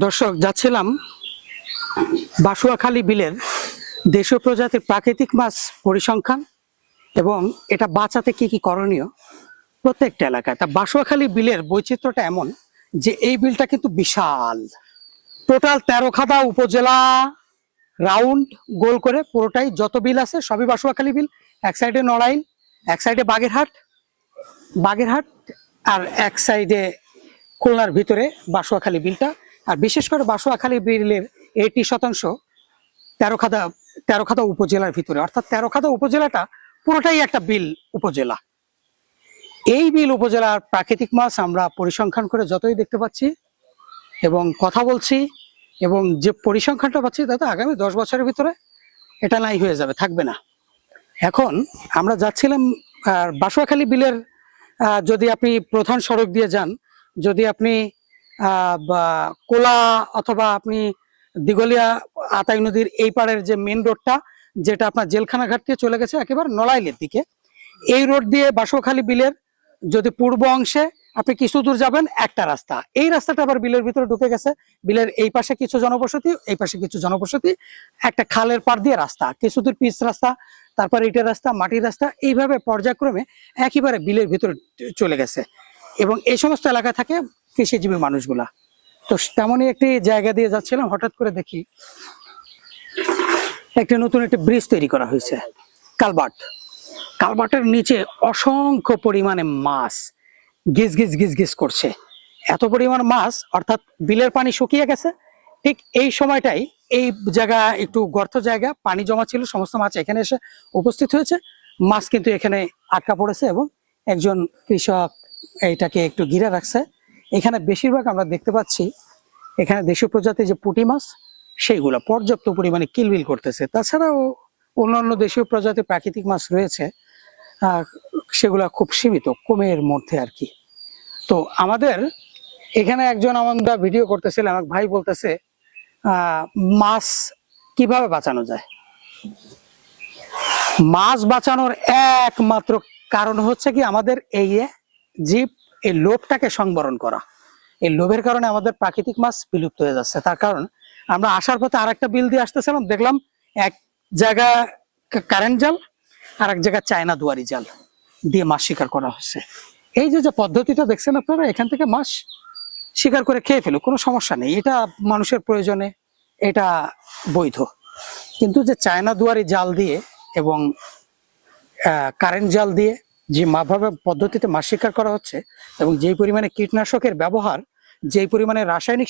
দর্শক, যাচ্ছিলাম বাসুয়াখালী বিলের দেশীয় প্রজাতির প্রাকৃতিক মাছ পরিসংখ্যান এবং এটা বাঁচাতে কি কি করণীয় প্রত্যেকটা এলাকায়। তা বাসুয়াখালী বিলের বৈচিত্র্যটা এমন যে এই বিলটা কিন্তু বিশাল, টোটাল 13খাদা উপজেলা রাউন্ড গোল করে পুরোটাই যত বিল আছে সবই বাসুয়াখালী বিল। এক সাইডে নড়াইল, এক সাইডে বাগেরহাট আর এক সাইডে খুলনার ভিতরে বাসুয়াখালী বিলটা। আর বিশেষ করে বাসুয়াখালী বিলের 80% তেরোখাদা উপজেলার ভিতরে, অর্থাৎ 13খাদা উপজেলাটা পুরোটাই একটা বিল উপজেলা। এই বিল উপজেলার প্রাকৃতিক মাছ আমরা পরিসংখ্যান করে যতই দেখতে পাচ্ছি এবং কথা বলছি, এবং যে পরিসংখ্যানটা পাচ্ছি তাতে আগামী 10 বছরের ভিতরে এটা নাই হয়ে যাবে, থাকবে না। এখন আমরা যাচ্ছিলাম বাসুয়াখালী বিলের, যদি আপনি প্রধান সড়ক দিয়ে যান, যদি আপনি কোলা অথবা আপনি দিগলিয়া আতাই নদীর এই পাড়ের যে মেন রোডটা, যেটা আপনার জেলখানা ঘাট দিয়ে চলে গেছে একেবারে নড়াইলের দিকে, এই রোড দিয়ে বাসুয়াখালী বিলের যদি পূর্ব অংশে আপনি কিছু দূর যাবেন, একটা রাস্তা, এই রাস্তাটা আবার বিলের ভিতরে ঢুকে গেছে। বিলের এই পাশে কিছু জনবসতি, এই পাশে কিছু জনবসতি, একটা খালের পাড় দিয়ে রাস্তা, কিছু দূর পিচ রাস্তা, তারপর ইটের রাস্তা, মাটির রাস্তা, এইভাবে পর্যায়ক্রমে একেবারে বিলের ভিতরে চলে গেছে। এবং এই সমস্ত এলাকায় থাকে কৃষিজীবী মানুষগুলা। তো তেমনই একটি জায়গা দিয়ে যাচ্ছিলাম, হঠাৎ করে দেখি একটি নতুন একটি ব্রিজ তৈরি করা হয়েছে, কালভার্টের নিচে অসংখ্য পরিমাণে মাছ গিজ গিজ গিজ গিজ করছে। এত পরিমাণ মাছ, অর্থাৎ বিলের পানি শুকিয়ে গেছে। ঠিক এই সময়টাই এই জায়গা একটু গর্ত জায়গা, পানি জমা ছিল, সমস্ত মাছ এখানে এসে উপস্থিত হয়েছে। মাছ কিন্তু এখানে আটকা পড়েছে এবং একজন কৃষক এইটাকে একটু ঘিরে রাখছে। এখানে বেশিরভাগ আমরা দেখতে পাচ্ছি এখানে দেশীয় প্রজাতির যে পুঁটি মাছ সেইগুলো পর্যাপ্ত পরিমাণে কিলবিল করতেছে। তাছাড়াও অন্যান্য দেশীয় প্রজাতির প্রাকৃতিক মাছ রয়েছে, সেগুলা খুব সীমিত, কমের মধ্যে আর কি। তো আমাদের এখানে একজন আমরা ভিডিও করতেছিলাম, এক ভাই বলতেছে মাছ কিভাবে বাঁচানো যায়। মাছ বাঁচানোর একমাত্র কারণ হচ্ছে কি আমাদের এই জীব, এই লোভটাকে সংবরণ করা। এই লোভের কারণে আমাদের প্রাকৃতিক মাছ বিলুপ্ত হয়ে যাচ্ছে। তার কারণ আমরা আসার পথে আরেকটা বিল দিয়ে আসতেছিলাম, দেখলাম এক জায়গা কারেন্ট জাল আর এক জায়গায় চায়না দুয়ারি জাল দিয়ে মাছ শিকার করা হচ্ছে। এই যে পদ্ধতিটা দেখছেন আপনারা, এখান থেকে মাছ শিকার করে খেয়ে ফেলুক, কোনো সমস্যা নেই, এটা মানুষের প্রয়োজনে এটা বৈধ। কিন্তু যে চায়না দুয়ারি জাল দিয়ে এবং কারেন্ট জাল দিয়ে যে ভাবে পদ্ধতিতে মাছ শিকার করা হচ্ছে এবং যেই পরিমাণে কীটনাশকের ব্যবহার, যেই পরিমাণে রাসায়নিক